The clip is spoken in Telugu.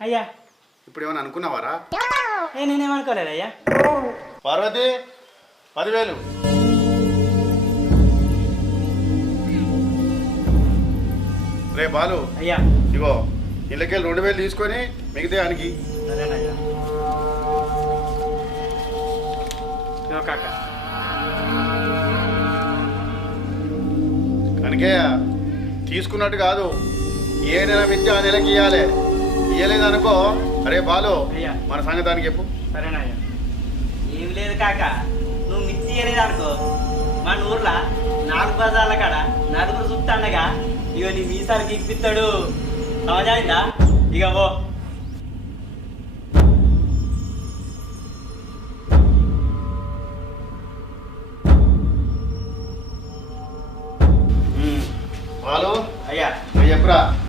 అయ్యా. ఇప్పుడు ఏమైనా అనుకున్నావారా? ఏ నేనేమనుకోలేదు అయ్యా? పార్వతి పదివేలు. రే బాలు. అయ్యా. ఇగో ఇళ్ళకెళ్ళి రెండు వేలు తీసుకొని మిగతా ఆయనకి. సరేనయ్యా. ఇదిగో కాక. కనుకే తీసుకున్నట్టు కాదు. ఏ నెల విద్య ఆ నెలకి ఇవ్వాలి ఇవ్వలేదనుకో అరే బాలు మన సంగతానికి చెప్పు. సరేనాయ్యా. ఏం లేదు కాక నువ్వు మిత్తి ఇవ్వలేదనుకో మన ఊర్లో నాలుగు బజార్ల కాడ నలుగురు చూపుతాండగా ఇక నీ మీసాలు గిప్పిస్తాడు సమజాయిందా ఇక ఓ బాలు అయ్యా. నువ్వు